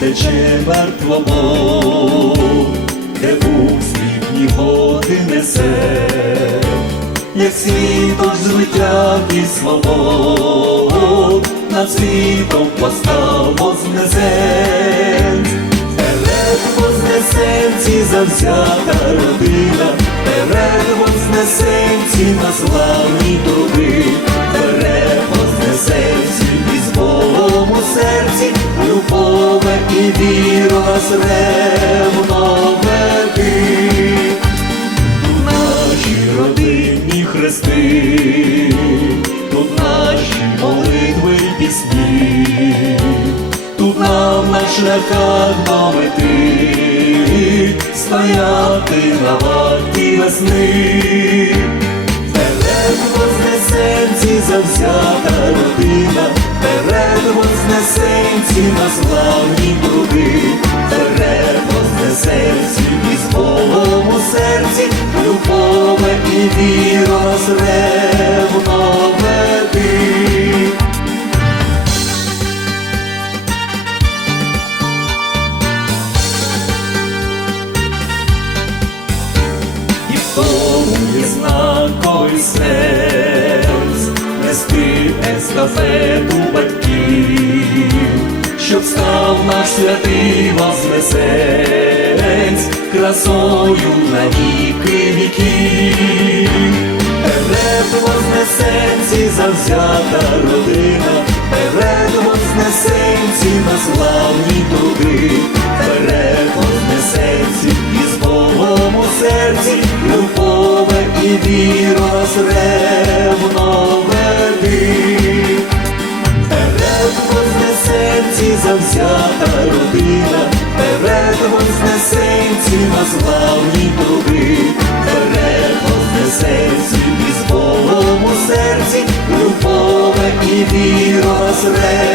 тече мертвому, де Бог світлі води несе, як світом злиття і свобод, над світом постав вознесенць. Перед вознесенці завзята родина, перед вознесенці на славній труби, перед вознесенці із Богом у серці, і віра вас ревно веди. Наші родинні хрести, тут наші молитви й пісні, тут нам на шляхах до мети стояти на варті весни. Перед вознесенці завзята родина, перед вознесенці на славні труди, віра нас ревно веди. І в тому є знаковий естафету батьків, щоб став наш святий вознесенць красою на віки завзята родина, перед вознесенці на славні труди, перед вознесенці із Богом у серці, любове і віра нас ревно веди. Перед вознесенці завзята родина, перед вознесенці на славні Jerusalem.